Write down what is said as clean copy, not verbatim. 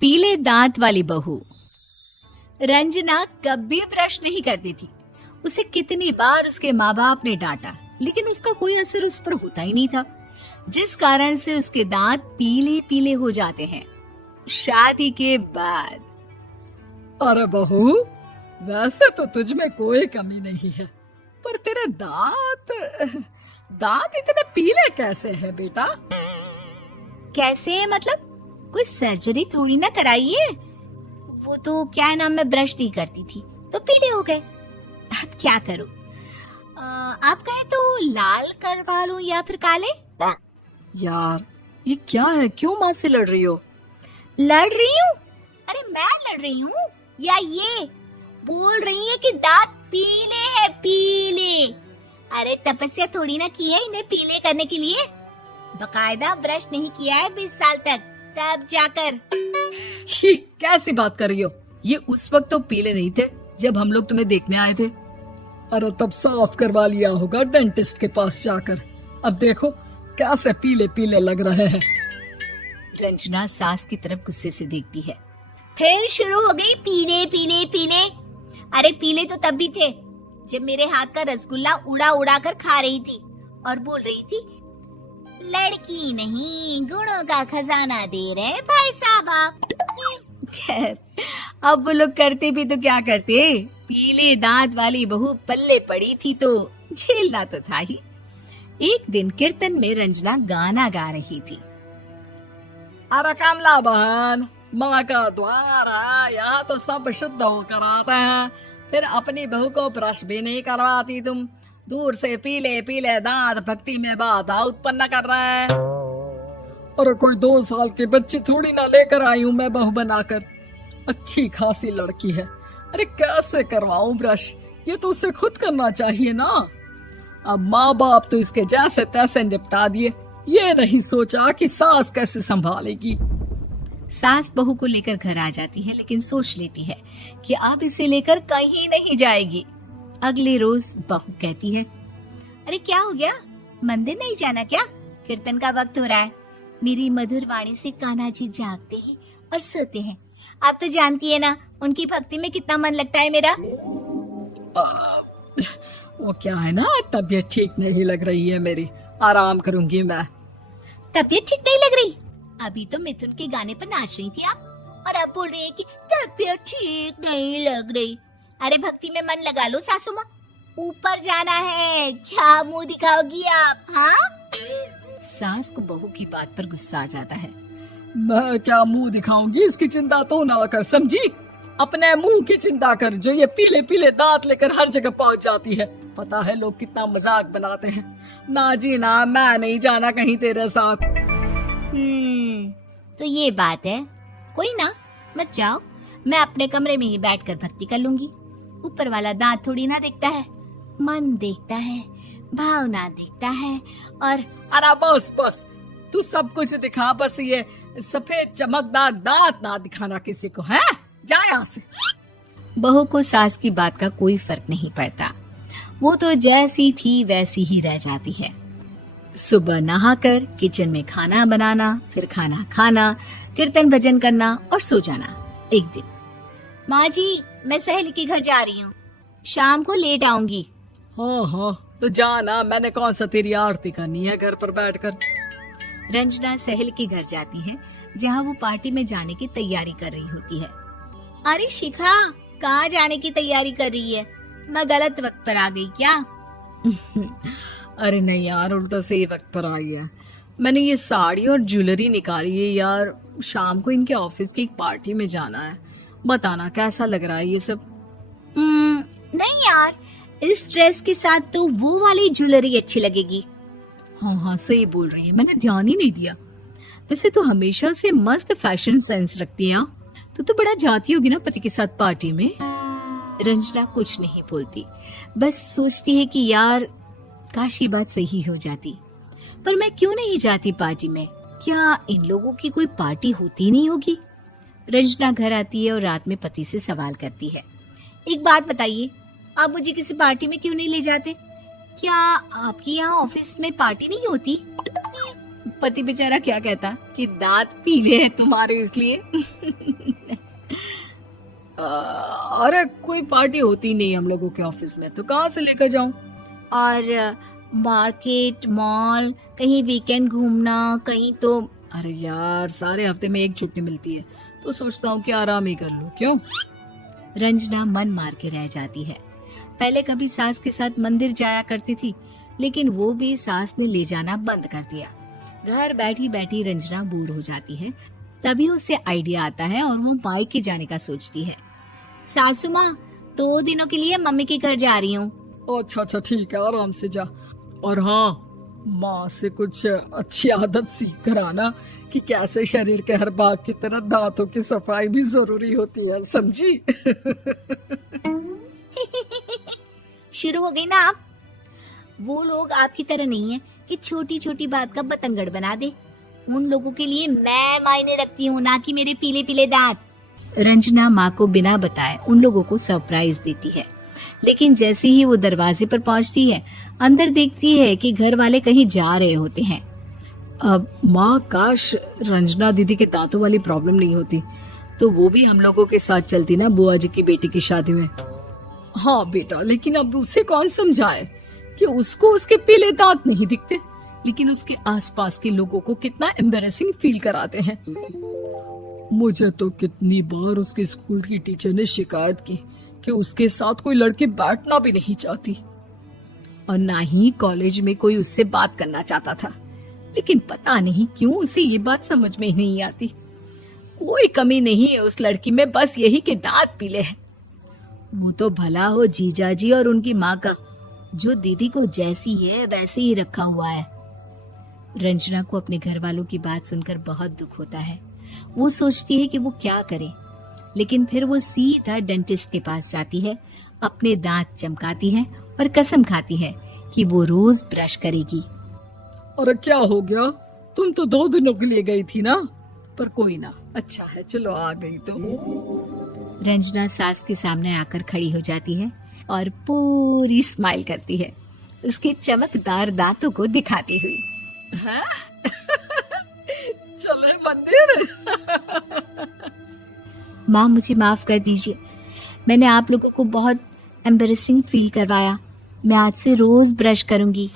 पीले दांत वाली बहू। रंजना कभी ब्रश नहीं करती थी। उसे कितनी बार उसके माँ बाप ने डांटा, लेकिन उसका कोई असर उस पर होता ही नहीं था, जिस कारण से उसके दांत पीले पीले हो जाते हैं। शादी के बाद अरे बहू, वैसे तो तुझ में कोई कमी नहीं है, पर तेरे दांत इतने पीले कैसे हैं बेटा? कैसे मतलब? कोई सर्जरी थोड़ी ना कराइए। वो तो क्या नाम, मैं ब्रश नहीं करती थी तो पीले हो गए। अब क्या करूं? आप कहें तो लाल करवा लूं या फिर काले? यार ये क्या है, क्यों माँ से लड़ रही हो? लड़ रही हूँ? अरे मैं लड़ रही हूँ या ये बोल रही है कि दांत पीले हैं, पीले। अरे तपस्या थोड़ी ना की है इन्हें पीले करने के लिए। बकायदा ब्रश नहीं किया है 20 साल तक, तब जाकर। छी, कैसी बात कर रही हो? ये उस वक्त तो पीले नहीं थे जब हम लोग तुम्हें देखने आए थे। अरे तब साफ करवा लिया होगा डेंटिस्ट के पास जाकर। अब देखो कैसे पीले पीले लग रहे हैं। रंजना सास की तरफ गुस्से से देखती है। फिर शुरू हो गई पीले पीले पीले। अरे पीले तो तब भी थे जब मेरे हाथ का रसगुल्ला उड़ा उड़ा कर खा रही थी और बोल रही थी, लड़की नहीं गुणों का खजाना दे रहे भाई साहब आप। खैर, अब वो लोग करते भी तो क्या करते, पीले दांत वाली बहू पल्ले पड़ी थी तो झेलना तो था ही। एक दिन कीर्तन में रंजना गाना गा रही थी। अरे कमला बहन, माँ का द्वार है, यहाँ तो सब शुद्ध होकर आते हैं, फिर अपनी बहू को ब्रश भी नहीं करवाती तुम। दूर से पीले पीले दांत भक्ति में बाधा उत्पन्न कर रहे हैं। अरे कोई 2 साल के बच्चे थोड़ी ना लेकर आई हूँ मैं बहू बनाकर। अच्छी खासी लड़की है, अरे कैसे करवाऊं ब्रश? ये तो उसे खुद करना चाहिए ना। अब माँ बाप तो इसके जैसे तैसे निपटा दिए, ये नहीं सोचा कि सास कैसे संभालेगी। सास बहू को लेकर घर आ जाती है, लेकिन सोच लेती है कि अब इसे लेकर कहीं नहीं जाएगी। अगले रोज बहू कहती है, अरे क्या हो गया, मंदिर नहीं जाना क्या? कीर्तन का वक्त हो रहा है। मेरी मधुर वाणी से कान्हा जी जागते हैं और सोते हैं। आप तो जानती है ना उनकी भक्ति में कितना मन लगता है मेरा। वो क्या है ना, तबीयत ठीक नहीं लग रही है मेरी, आराम करूंगी मैं। तबीयत ठीक नहीं लग रही? अभी तो मिथुन के गाने पर नाच रही थी आप, और अब बोल रही है कि तबीयत ठीक नहीं लग रही। अरे भक्ति में मन लगा लो सासू माँ, ऊपर जाना है, क्या मुंह दिखाओगी आप? हाँ? सास को बहू की बात पर गुस्सा आ जाता है। मैं क्या मुंह दिखाऊंगी, इसकी चिंता तो ना कर, समझी? अपने मुंह की चिंता कर, जो ये पीले पीले दांत लेकर हर जगह पहुंच जाती है। पता है लोग कितना मजाक बनाते हैं। ना जी ना, मैं नहीं जाना कहीं तेरे साथ। तो ये बात है। कोई ना, मत जाओ, मैं अपने कमरे में ही बैठकर भक्ति कर लूंगी। ऊपर वाला दांत थोड़ी ना देखता है, मन देखता है, भावना देखता है। और अरे बस बस, तू सब कुछ दिखा, बस ये सफेद चमकदार दांत ना दिखाना किसी को, है? जा यहाँ से। बहू को सास की बात का कोई फर्क नहीं पड़ता, वो तो जैसी थी वैसी ही रह जाती है। सुबह नहाकर किचन में खाना बनाना, फिर खाना खाना, कीर्तन भजन करना और सो जाना। एक दिन, माँ जी मैं सहेली के घर जा रही हूँ, शाम को लेट आऊंगी। हाँ हाँ तो जाना, मैंने कौन सा तेरी आरती करनी है घर पर बैठकर। रंजना सहेली के घर जाती है, जहाँ वो पार्टी में जाने की तैयारी कर रही होती है। अरे शिखा, कहाँ जाने की तैयारी कर रही है? मैं गलत वक्त पर आ गई क्या? अरे नहीं यार, उल्टा सही वक्त पर आई है। मैंने ये साड़ी और ज्वेलरी निकाली है यार, शाम को इनके ऑफिस की एक पार्टी में जाना है। बताना कैसा लग रहा है ये सब? नहीं यार, इस ड्रेस के साथ तो वो वाली ज्वेलरी अच्छी लगेगी। हाँ हाँ सही बोल रही है, मैंने ध्यान ही नहीं दिया। वैसे तो हमेशा से मस्त फैशन सेंस रखती है। तो बड़ा जाती होगी ना पति के साथ पार्टी में। रंजना कुछ नहीं बोलती, बस सोचती है कि यार काश ये बात सही हो जाती, पर मैं क्यों नहीं जाती पार्टी में? क्या इन लोगों की कोई पार्टी होती नहीं होगी? रंजना घर आती है और रात में पति से सवाल करती है, एक बात बताइए, आप मुझे किसी पार्टी में क्यों नहीं ले जाते? क्या आपकी यहाँ ऑफिस में पार्टी नहीं होती? पति बेचारा क्या कहता कि दांत पीले हैं तुम्हारे इसलिए। अरे कोई पार्टी होती नहीं हम लोगों के ऑफिस में, तो कहाँ से लेकर जाऊं? और मार्केट, मॉल, कहीं वीकेंड घूमना, कहीं तो। अरे यार, सारे हफ्ते में एक छुट्टी मिलती है, तो सोचता हूँ कि आराम ही कर लूं। क्यों? रंजना मन मार के रह जाती है। पहले कभी सास के साथ मंदिर जाया करती थी, लेकिन वो भी सास ने ले जाना बंद कर दिया। घर बैठी बैठी रंजना बोर हो जाती है। तभी उसे आइडिया आता है और वो मायके जाने का सोचती है। सासू माँ, 2 दिनों के लिए मम्मी के घर जा रही हूँ। अच्छा अच्छा, ठीक है, आराम से जा। और हाँ, माँ से कुछ अच्छी आदत सीख कर आना कि कैसे शरीर के हर भाग की तरह दांतों की सफाई भी जरूरी होती है, समझी? शुरू हो गई ना आप। वो लोग आपकी तरह नहीं है कि छोटी छोटी बात का बतंगड़ बना दे। उन लोगों के लिए मैं मायने रखती हूँ, ना कि मेरे पीले पीले दांत। रंजना माँ को बिना बताए उन लोगों को सरप्राइज देती है, लेकिन जैसे ही वो दरवाजे पर पहुंचती है, अंदर देखती है कि घर वाले कहीं जा रहे होते हैं। अब माँ, काश रंजना दीदी के दांतों वाली प्रॉब्लम नहीं होती, तो वो भी हम लोगों के साथ चलती ना बुआ जी की बेटी की शादी में। हाँ बेटा, लेकिन अब उसे कौन समझाए कि उसको उसके पीले दांत नहीं दिखते, लेकिन उसके आसपास के लोगों को कितना एम्बैरेसिंग फील कराते हैं। मुझे तो कितनी बार उसके स्कूल की टीचर ने शिकायत की कि उसके साथ कोई लड़की बैठना भी नहीं चाहती, और ना ही कॉलेज में कोई उससे बात करना चाहता था। लेकिन पता नहीं क्यों उसे ये बात समझ में ही नहीं आती। कोई कमी नहीं है उस लड़की में, बस यही कि दांत पीले हैं। वो तो भला हो जीजा जी और उनकी माँ का, जो दीदी को जैसी है वैसे ही रखा हुआ है। रंजना को अपने घर वालों की बात सुनकर बहुत दुख होता है। वो सोचती है कि वो क्या करे, लेकिन फिर वो सीधा डेंटिस्ट के पास जाती है, अपने दांत चमकाती है और कसम खाती है कि वो रोज ब्रश करेगी। अरे क्या हो गया? तुम तो 2 दिनों के लिए गई थी ना, पर कोई ना, अच्छा है, चलो आ गई तो। रंजना सास के सामने आकर खड़ी हो जाती है और पूरी स्माइल करती है, उसके चमकदार दांतों को दिखाती हुई। हैं? चले मंदिर? माँ, मुझे माफ कर दीजिए, मैंने आप लोगों को बहुत एम्बैरेसिंग फील करवाया। मैं आज से रोज ब्रश करूंगी।